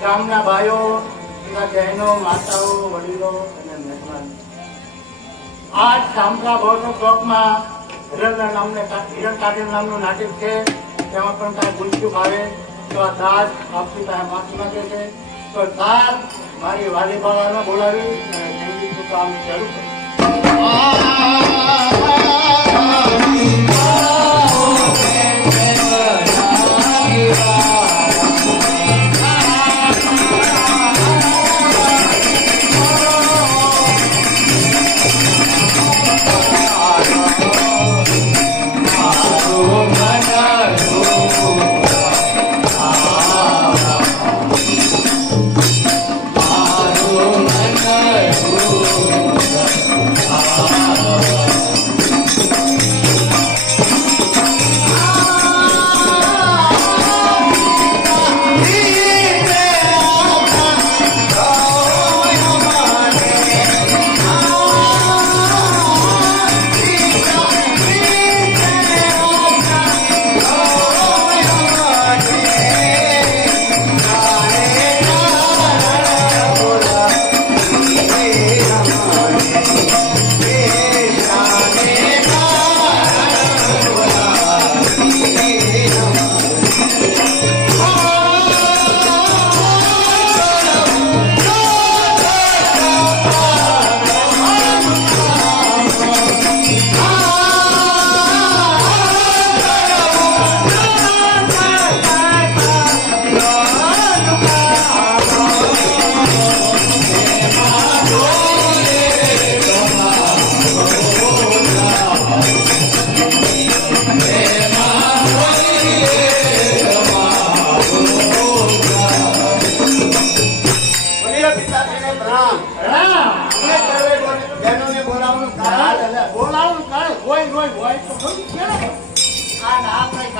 ગામના ભાઈઓ, બહેનો, માતાઓ, વડીલો અને મહેમાન, આજ સામકા બહુનો ચોકમાં હિરણ કાઢેલ નામનું નાટક છે. તેમાં પણ કાંઈ ભૂલચૂક આવે તો આ દાસ આપની પાસે માફી માંગે છે. તો દાસ મારી વાલી બાળાને બોલાવી અને સંગીતનું કામ શરૂ કર્યું. Oh, my God.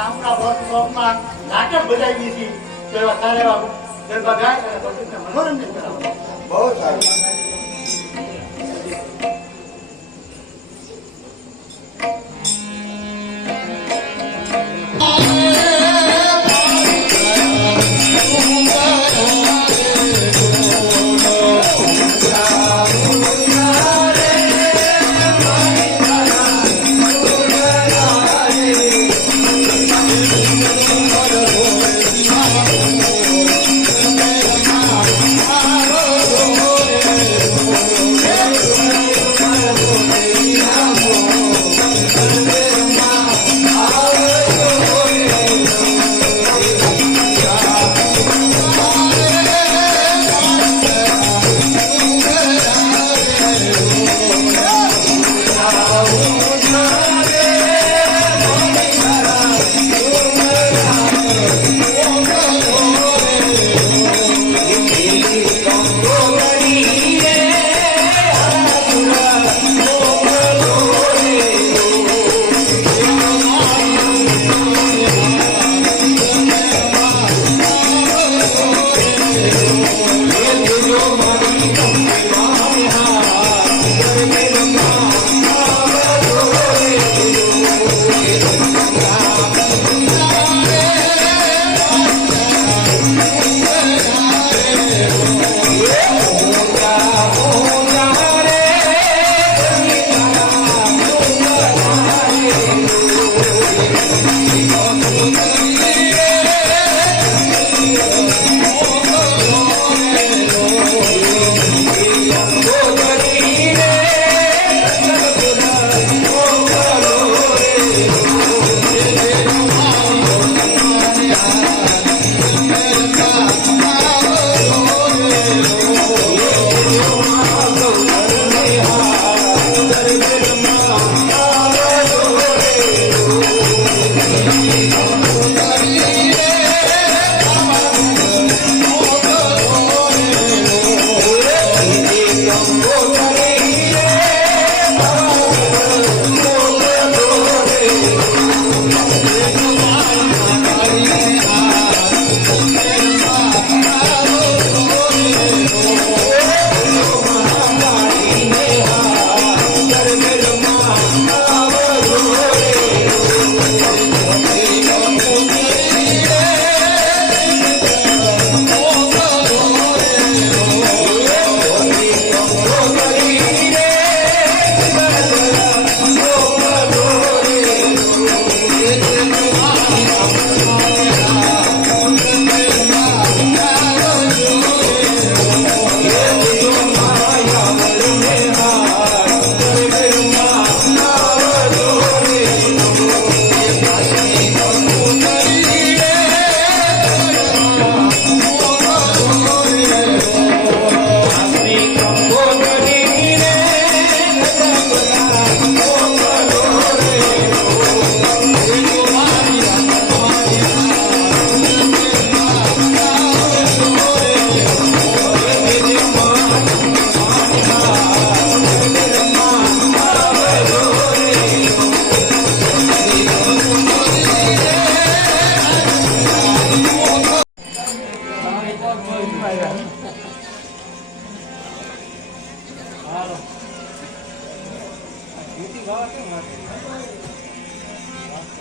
ચામડા બોટ ચોકમાં નાટક બજાવી હતી તો એવા સારા એવા ગરબા ગાય અને પબ્લિકને મનોરંજન કરાવો. બહુ સારું.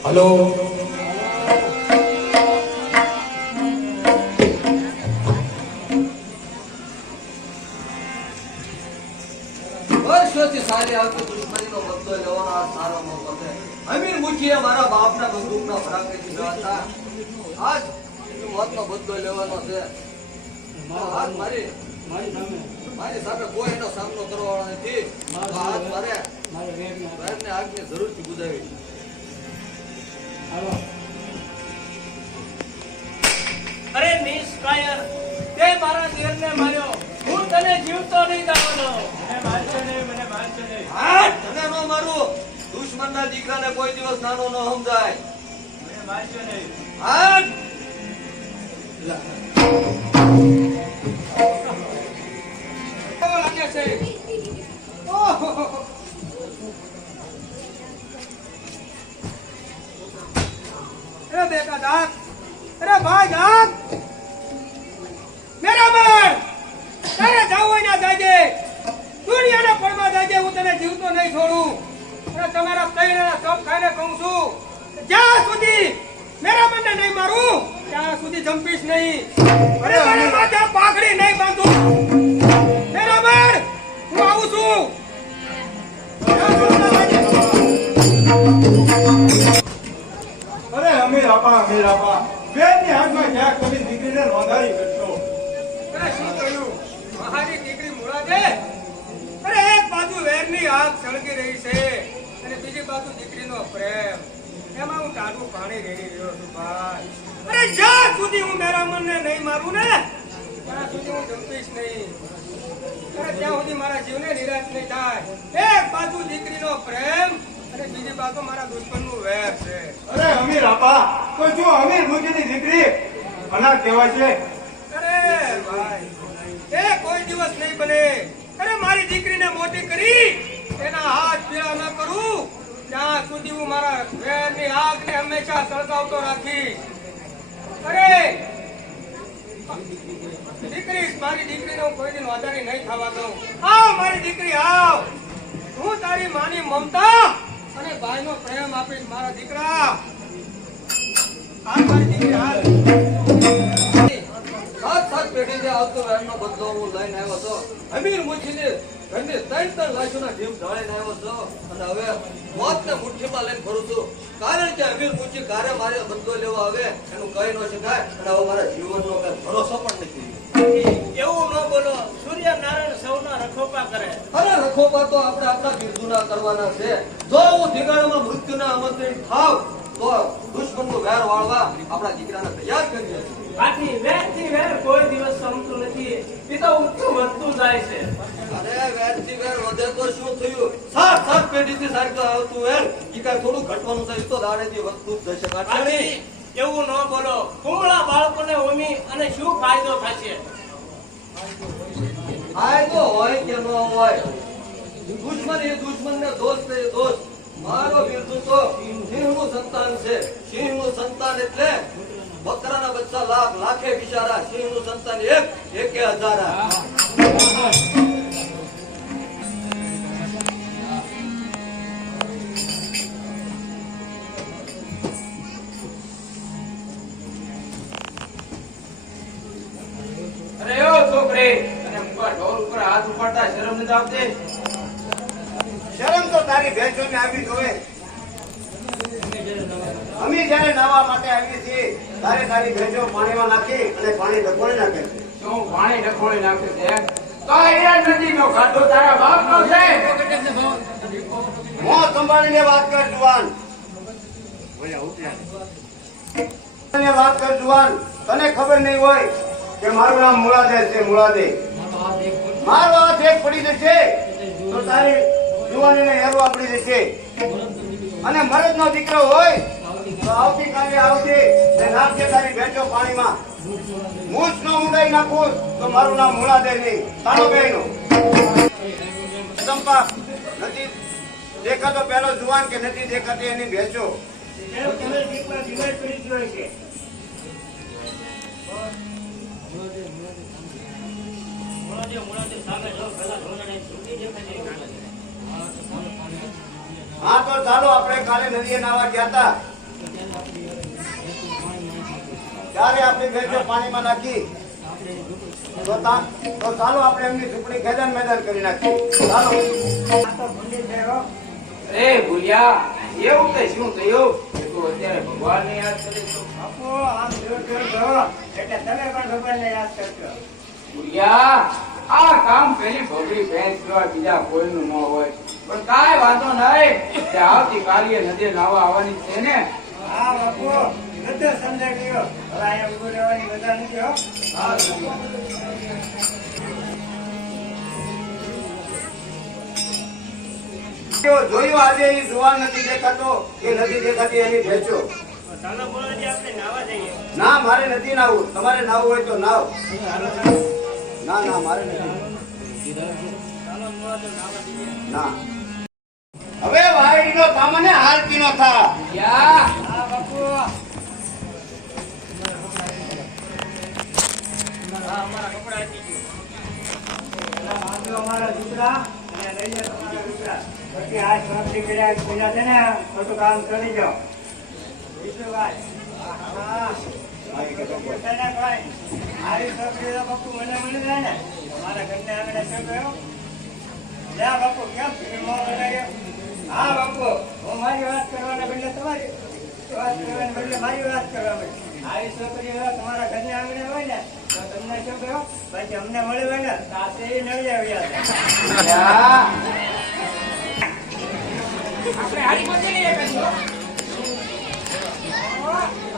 હલો વર્ષોથી સારી આવતી દુશ્મનીનો બદલો લેવાનો આ સારો મોકો છે. અમીર મુખીએ મારા બાપના બંદૂકના ભડાકે દીધા હતા. આજ મોતનો બદલો લેવાનો છે. હાથ મારી સામે કોઈ એનો સામનો કરવાનો નથી. હાથ મારે વેરને આગને જરૂરથી બુજાવી. અરે નિષ્કાયર, તે મારા દેરને માર્યો, હું તને જીવતો નહીં જવાનો. મને મારશો નહીં. હાથ તને નો મારું. દુશ્મનના દીકરાને કોઈ દિવસ નાનો ન સમજાય. મને મારશો નહીં. હાથ કેવો લાગે છે? અરે બેટા જાગ, અરે ભાઈ જાગ, મેરા બેન તારે જાવ હોય ના જાજે, દુનિયાના પડમાં જાજે, હું તને જીવતો નહીં છોડું. અરે તમારા ત્રણેયના સબ ખાઈને કહું છું, જ્યાં સુધી મેરા બેનને નહીં મારું ત્યાં સુધી જંપીશ નહીં. અરે મને માથે પાઘડી નહીં બાંધું. મેરા બેન હું આવું છું. અરે અમીર આપા બેનની હાથમાં ક્યાંક તમે દીકરીને નોંધારી કરશો. અરે શું કહ્યું મારી દીકરી મુરાદે? અરે એક બાજુ વેરની આગ સળગી રહી છે અને બીજી બાજુ દીકરીનો પ્રેમ, એમાં હું ટાઢું પાણી રેડી રહ્યો છું ભાઈ. અરે જ્યાં સુધી હું મેરા મનને નહીં મારું ને ત્યાં સુધી હું જંપીશ નહીં. અરે ત્યાં સુધી મારા જીવને નિરાશ નહીં થાય. એક બાજુ દીકરીનો પ્રેમ અને બીજી બાજુ મારા દુશ્મનનું વેર છે. અરે અમીર આપા તો જો અમીર મુખીની દીકરી અનાથ કહેવાય છે. અરે ભાઈ એ કોઈ દિવસ નહીં બને. અરે મારી દીકરીને મોટી કરી એના હાથ પીળા ન કરું ત્યાં સુધી હું મારા વેરની આગને હંમેશા સળગાવતો રાખીશ. અરે દીકરી, મારી દીકરીને હું કોઈ દિન વધારી નહીં થવા દઉં. આવ મારી દીકરી આવ, હું તારી માની મમતા અને ભાઈનો પ્રેમ આપીશ મારા દીકરા. આ મારી દીકરી હાલ. સાત પેઢીથી આવતો વેરનો બદલો હું લઈને આવ્યો હતો. અમીર મુઠ્ઠીને ઘરની ત્રણ લાશોના જીવ ઢાળીને આવ્યો છો અને હવે મોતને મુઠ્ઠીમાં લઈને ફરું છું. કારણ કે અમીર મુઠ્ઠી કારે મારે બદલો લેવા આવે એનું કહી ન શકાય અને હવે મારા જીવનનો કઈ ભરોસો પણ નથી. એવું ન બોલો, સૂર્યનારાયણ સૌના રખોપા કરે. અરે રખોપા તો આપણે આપણા બિરજુના કરવાના છે. જો હું ધીગાળમાં મૃત્યુના આમંત્રિત થાવ તો દુશ્મનનો વેર વાળવા આપણા દીકરાને તૈયાર કરીએ છીએ. આથી વેરથી વેર કોઈ દિવસ સમતું નથી, એ તો ઊંચું વધતું જાય છે. અરે વેરથી વેર વધે તો શું થયું? સાત પેઢીથી સાચું આવતું વેર ઈ કાંઈ થોડું ઘટવાનું છે. ઈ તો દાડેથી વધતું જ જશે. આથી એવું ન બોલો, કુમળા બાળકોને ઓમી અને શું ફાયદો થશે? ફાયદો હોય કે ન હોય, દુશ્મન એ દુશ્મનને દોસ્ત એ દોસ્ત. મારો બિરજુ તો સિંહનું સંતાન છે. સિંહનું સંતાન એટલે બકરાના બચ્ચા લાખ, લાખે બિચારા. સિંહનું સંતાન એકે હજારા. અરે ઓ છોકરી, અને મુકા ઢોર ઉપર હાથ ઉપાડતા શરમ નથી આવતી? શરમ તો તારી ભેંસોને આવી જોવે. અમે જયારે નાવા માટે આવીએ છીએ તારે તારી ભેંસો પાણીમાં નાખી અને પાણી ડકોળી નાખે છે. શું પાણી ડખોળી નાખે છે? તો અહીંયા નદીનો ખાધો તારા બાપનો છે. મોં સંભાળીને વાત કર જુવાન. વાત કર જુવાન. તને ખબર નહીં હોય કે મારું નામ મુરાદે છે. મુરાદે મારો હાથ એક પડી જશે તો તારી જુવાનીને હેરવા પડી જશે. અને મરદનો દીકરો હોય તો આવતીકાલે આવજે ને નાખજે તારી ભેંસો પાણીમાં. મૂછ નો મુંડાઈ નાખું તો મારું નામ મુરાદે નહીં. તારો બેનો ચંપા નથી દેખાતો પેલો જુવાન કે નથી દેખાતી એની ભેંસો. હા તો ચાલો આપણે કાલે નદીએ નાવા ગયા હતા ત્યારે આપણી ભેંસો પાણીમાં નાખી તો ચાલો આપણે એમની ઝૂંપડી ખેદાન મેદાન કરી નાખીએ. ચાલો. અરે ભૂલ્યા, એવું કઈ શું થયું? તું અત્યારે ભગવાનને યાદ કરે છો? એટલે તમે પણ ભગવાનને યાદ કરજો. ભૂલ્યા, આ કામ પેલી ભોગડી ભેંસ સિવાય બીજા કોઈનું ન હોય. પણ કાંઈ વાંધો નહીં, કે આવતીકાલે નદી નાવા આવવાની છે ને. હા બાપુ બધો સમજાઈ ગયો. હવે અહીંયા ઉભું રહેવાની મજા નથી હો. જોયું આજે એ જુવાન નથી દેખાતો કે નથી દેખાતી એની ભેંસો. ના મારે નથી નાવું. તમારે નાવું હોય તો નાવ. ના ના મારે નથી. ના હવે વાયડીનો સામાન્ય હાલતી નો થા. યા, લુગડા અને લઈ લો તમારા લુગડા. પછી આ સમાપ્તિ કર્યા પહેલા છે ને ખોટું કામ કરી જાઓ. વિષ્ણુભાઈ, હા. પોતાના ભાઈ, મારી છોકરીઓ બાપુ મને મળી જાય ને તમારા ઘરને આગળ શું ગયો? લ્યા બાપુ કેમ ફિલ્મમાં બનાવ્યો? હા બાપુ, હું મારી વાત કરવાના બદલે તમારી વાત કરવાને બદલે મારી વાત કરવા માંડી. આવી છોકરીઓ તમારા ઘરને આંગણે હોય ને તો તમને શું કહ્યું? પછી અમને મળી હોય ને તો આ તે નળી આવ્યા યા. આપણે હારી પહોંચી લઈએ પછી.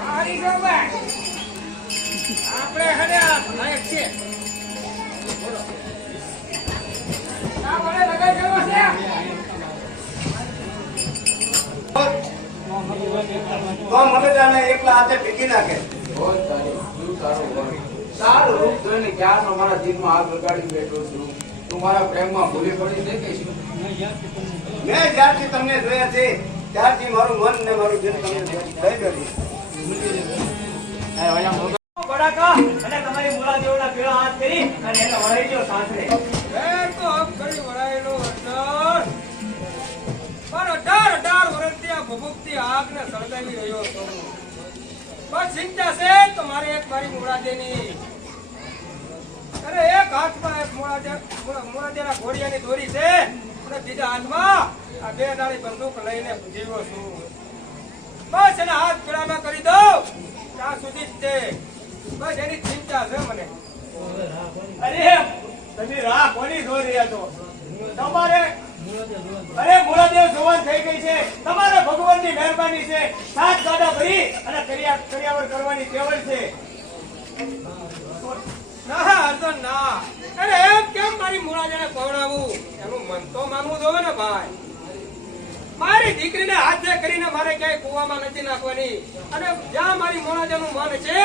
હારી ગયો ભાઈ. આપણે હડ્યા લાયક છે. બોલો. ના બોલે લગાઈ ગયો છે. તો મગજાને એકલા હાથે ટીકી નાખે. બહુ સારી. શું સારું બોલ. સારું રૂપ જોઈને ક્યારનો મારા દિલમાં આગ લગાડી બેઠો છું. તું મારા પ્રેમમાં ભૂલી પડી છે કે શું? મેં જ્યારથી તમને જોયા છે ત્યારથી મારું મન ને મારું દિલ તમને લઈ ગયું. બડાકા અને તમારી મુલાદેવના પીળા હાથ કરી અને એને વળાઈ ગયો સાસરે. એ તો હક કરી વળાયેલો અર્જુન. પણ 18 વર્ષથી આ ભભૂકતી આગને સળગાવી રહ્યો છું. બસ ચિંતા છે તો મારે એક મારી મોરાદેની. અરે એક હાથમાં એક મોરાદેના ઘોડિયાની દોરી છે અને બીજા હાથમાં આ બે ડાળી બંદૂક લઈને જીવ્યો છું. બસ એને હાથ પીળામાં કરી દઉં ત્યાં સુધી જ છે. બસ એની ચિંતા છે મને. અરે તમે રાહ કોની જોઈ રહ્યા છો? તમારે અરે મુલાદેવ જવાન થઈ ગઈ છે. તમારા ભગવાનની મહેરબાની છે. 7 ગાડા ભરી અને કરિયાવર કરવાની ટેવલ છે. ના અર્જુન ના. અરે એમ કેમ મારી મોરાદેને પવડાવું? એનું મન તો માનવું જોવે ને ભાઈ. મારી દીકરીને હાથે કરીને મારે ક્યાંય કુવામાં નથી નાખવાની. અને જ્યાં મારી મોરાદેનું મન છે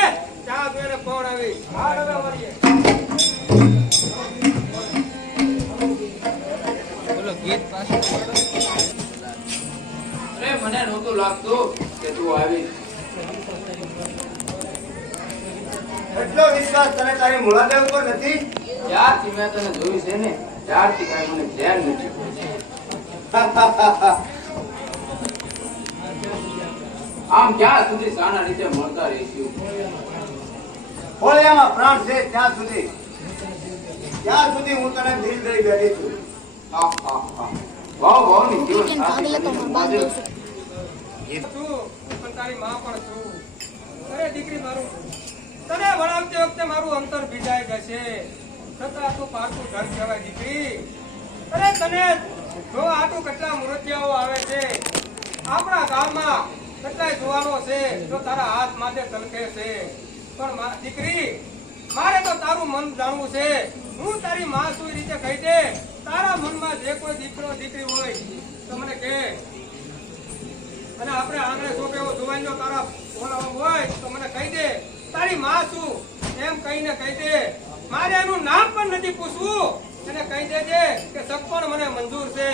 ત્યાં તું એને પવડાવી. હાલ હવે મળીએ. અરે મને નહોતું લાગતું કે તું આવીશ. એટલો વિશ્વાસ તને તારી મુલાદેવ ઉપર નથી? જ્યારથી મેં તને જોયું છે ને ત્યારથી કાંઈ મને ધ્યાન નથી. આમ ક્યાં સુધી સાના રીતે મળતા રહીશું? ખોળિયામાં પ્રાણ છે ત્યાં સુધી હું તને દિલ દઈ બેઠી છું. હા હા હા. વાવ વાવની જીવન સાથી છું પણ તારી માં પણ છું. અરે દીકરી મારું તને વળાવતી વખતે મારું અંતર ભીજાઈ જશે છતાં તું પારકું ઘર કહેવાય દીકરી. અરે તને જો આટલું કેટલા મૂર્તિયાઓ આવે છે આપણા ગામમાં કેટલાય જુવાનો છે જો તારા હાથ માથે તલકે છે. પણ દીકરી મારે તો તારું મન જાણવું છે. હું તારી માં શું રીતે કહી દે. તારા મનમાં જે કોઈ દીકરો દીકરી હોય તો મને કહે. અને આપણે આંગણે શું કેવો જુવાનનો તારા બોલાવો હોય તો મને કહી દે. તારી માં શું એમ કહીને કહી દે. મારે એનું નામ પણ નથી પૂછવું. એને કહી દેજે કે સગપણ મને મંજૂર છે.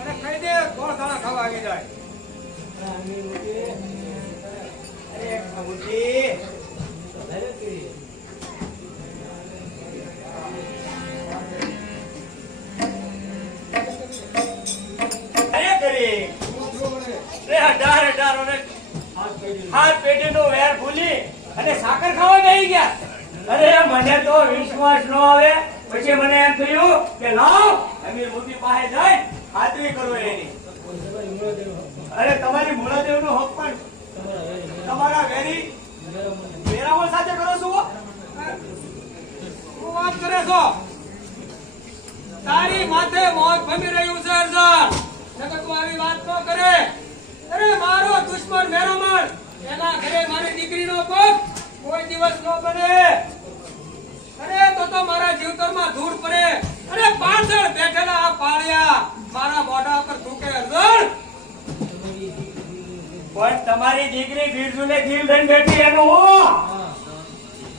અને કહી દે ગોળ ખાણા ખાવા આવી જાય. અરે પ્રભુજી અરે કરી રે 18 ને હાથ પેટીનો વેર ભૂલી અને સાકર ખાવા બેસી ગયા. અરે મને તો વિશ્વાસ ન આવે. પછી મને એમ થયું કે લાવ અમીર મોદી પાસે જાય ખાતરી કરો એની. અરે તમારી મૂળાદેવનો હક પણ તમારા વેરી વેરાવળ સાથે કરો છો? શું વાત કરે છો? તારી માથે મોત ભમી રહ્યું છે અર્જુન. નકર તું આવી વાત ન કરે. અરે મારો દુશ્મન મેરોમણ એના ઘરે મારી દીકરીનો પગ કોઈ દિવસ ન બને. અરે તો મારા જીવતરમાં ધૂળ પડે. અરે પાછળ બેઠેલા આ પાળિયા મારા મોઢા પર થૂકે અર્જુન. પણ તમારી દીકરી બિરજુને દિલ દઈને બેઠી એનું હું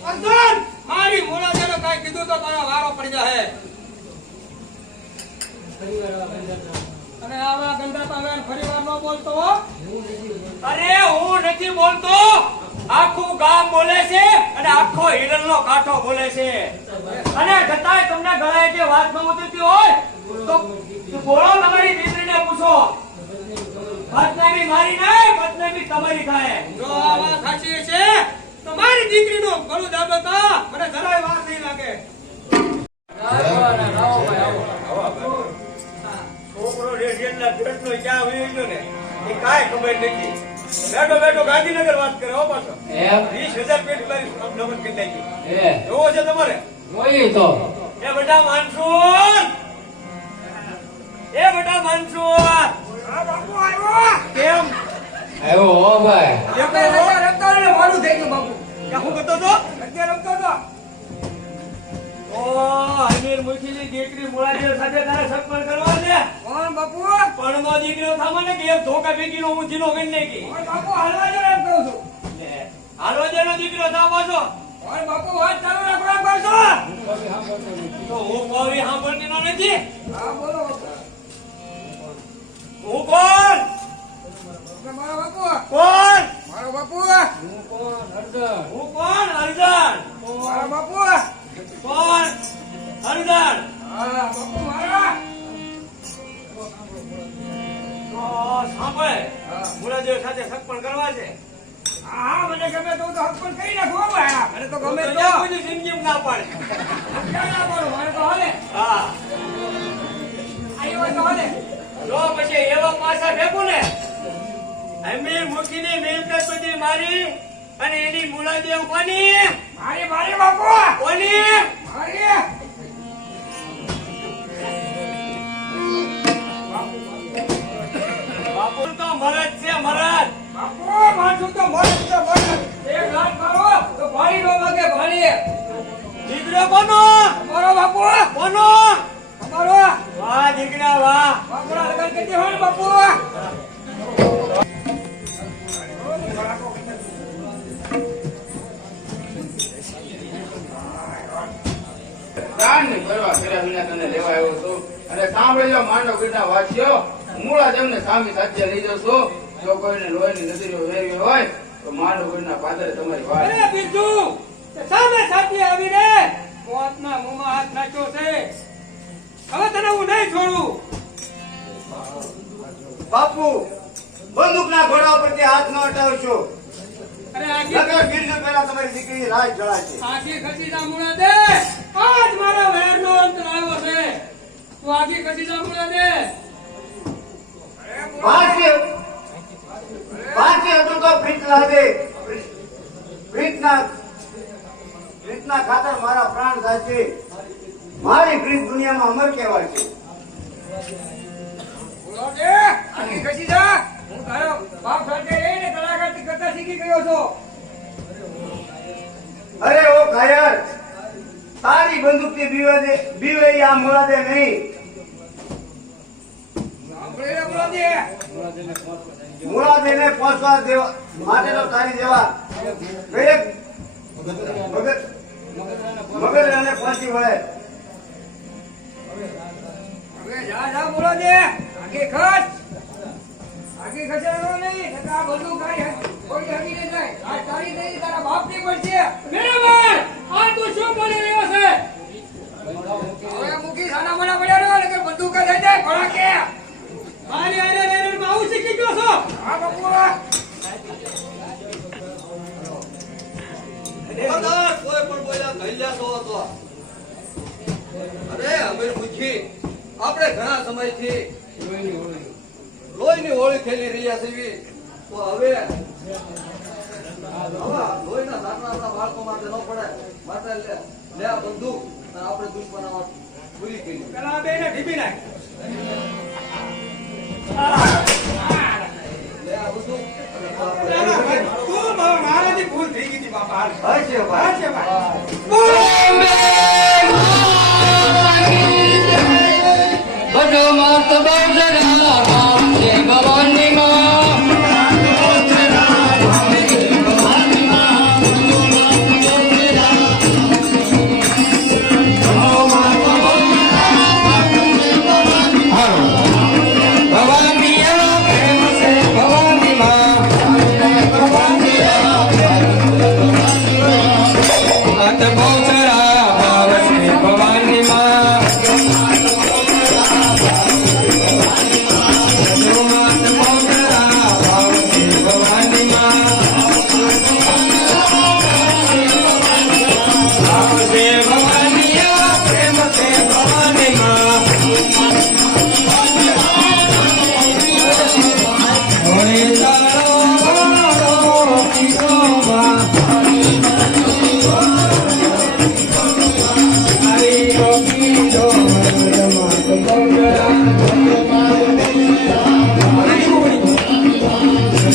અર્જુન મારી મોળાદેનો કાંઈ કીધું તો તારા વારો પડી જાય. અને આવા ગંદા તાવેર ફરીવાર ન બોલતો હો. અરે હું નથી બોલતો. આખું ગામ બોલે છે અને આખો હિરણનો કાંઠો બોલે છે અને છતાંય તમને ગળાએ જે વાત ન ઉતરતી હોય તો બોલો, તમારી દીકરીને પૂછો. બદનામી મારી નહીં, બદનામી તમારી થાય. જો આ વાત સાચી છે તો મારી દીકરીનું ગળું દાબતા મને જરાય વાર નહીં લાગે. છોકરો રેડિયનના પેટનો ક્યાં વહી ગયો ને એ કાંઈ ખબર નથી. બેઠો બેઠો ગાંધીનગર વાત કરે હો પાછો. 20,000 પેટ મારી નમન કરી નાખી. જોવો છે તમારે? એ બેટા માનસુર, એ બેટા માનસુર. હા બાપુ આવ્યો. કેમ આવ્યો હો ભાઈ. રમતો ને મોડું થઈ ગયું બાપુ. ક્યાં હું કરતો તો? અત્યારે રમતો તો. ઓ અમીર મુખીની દીકરી મુળાજી સાથે તારે સત્સંગ કરવા છે. કોણ બાપુ? પરણનો દીકરો થામો ને કે એક ધોકા ભેગીનો હું જીનો ગણી નાખી. કોણ બાપુ? હાલવા દે એમ કહું છું. હાલવા દેનો દીકરો થામો છો. કોણ બાપુ? વાત ચાલુ રાખવા પાછો. તો હું કોવી સાંભળતી નથી. હા બોલો. હું કોણ? મારો બાપુ. કોણ? મારો બાપુ. હું કોણ? અર્જુન. હું કોણ? અર્જુન. મારો બાપુ. કોણ? અર્જુન. હા બાપુ મારા. તો સાંભળે, મુળાજી સાથે સત્સંગ કરવા છે. હા મને ગમે તો સત્સંગ કરી નાખો ભાઈ. મને તો ગમે તો કોઈ જિંદગી ના પાડે. ના પાડો મને તો હાલે. હા આયો તો હાલે. જો પછી એવા પાછા ભેગું ને અમીર મુખીની મિલકત બધી મારી અને એની મુલાદેવ કોની? મારી. મારી બાપુ. કોની? મારી. બાપુ તો મરદ છે, મરદ. બાપુ માથું તો મરદ છે, મરદ. એક લાખ મારો તો ભાડી નો લાગે, ભાડી. દીકરો કોનો? તમારો બાપુ. કોનો? તમારો. વાહ દીકરા વાહ. બાપુના લગન કરી હોય ને બાપુ. દાનની પરવા કર્યા વિના તને લેવા આવ્યો છું અને સાંભળજો માંડવ ગીરના વાંચ્યો મૂળા તેમને સામી સાચે લઈ જશો. જો કોઈને લોહીની નદીઓ વેરવી હોય તો માંડવ ગીરના પાદરે તમારી વાત. અરે બિરજુ સામે સાચી આવીને મોતના મોંમાં હાથ નાખ્યો છે. હવે તને હું નહીં છોડું. બાપુ બંદૂકના ઘોડા પરથી હાથ ન હટાવશો. અરે નકર ગીરને પહેલા તમારી દીકરીની રાહ જળાશે. આખી ખસીદા મુળા દે. આજ મારા વેરનો અંત લાવ્યો છે. તું આખી ખસીદા મુળા દે. ભારતીય હતું તો પ્રીત લાગે. પ્રીતના ખાતર મારા પ્રાણ જાય છે. મારી પ્રીત દુનિયામાં અમર કહેવાય છે. મુળા દે આખી ખસીદા. હું તારો બાપ સાથે રહીને કલાકારથી કરતા શીખી ગયો છો. અરે ઓ ઘાયર, તારી બંદૂકથી બીવે આ મુરાદે નહીં. સાંભળે મુળા દે. મુરાદેને પહોંચવા દેવા માટે તો તારી જેવા દરેક મગજને પહોંચી વળે. હવે જા મુળા દે. આખી ખસ. આખી ખસેડો નહીં. આ બધું કાઈ કોઈ હકી નહીં જાય. આ તારી નહીં તારા બાપની પડશે. બરાબર. આ તું શું બોલી રહ્યો છે? હવે મુકી સાના મના પડ્યા રહ્યો એટલે બધું કા થઈ જાય ભડાકે. મારી આરે રેર માં આવું શીખી ગયો છો. હા બાપુ. ખબરદાર, કોઈ પણ બોલ્યા ગલ્યા તો હતો. અરે અમીર મુખી, આપણે ઘણા સમયથી લોહીની હોળી ખેલી રહ્યા છીએ. તો હવે લોહીના ધારના આપણા બાળકો માટે ન પડે માટે લે આ બંદૂક અને આપણે દુશ્મનામાં પૂરી કરી. પેલા આ બેને ઢીબી નાખ. લે આ બંદૂક અને તું મારાથી ભૂલ થઈ ગઈ હતી બાપા. હોય છે ભાઈ. છે ભાઈ. બધો મસ્ત બજરા જય ભવાની માં. ભવાની પ્રેમ છે ભવાની માં.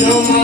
ભગવાન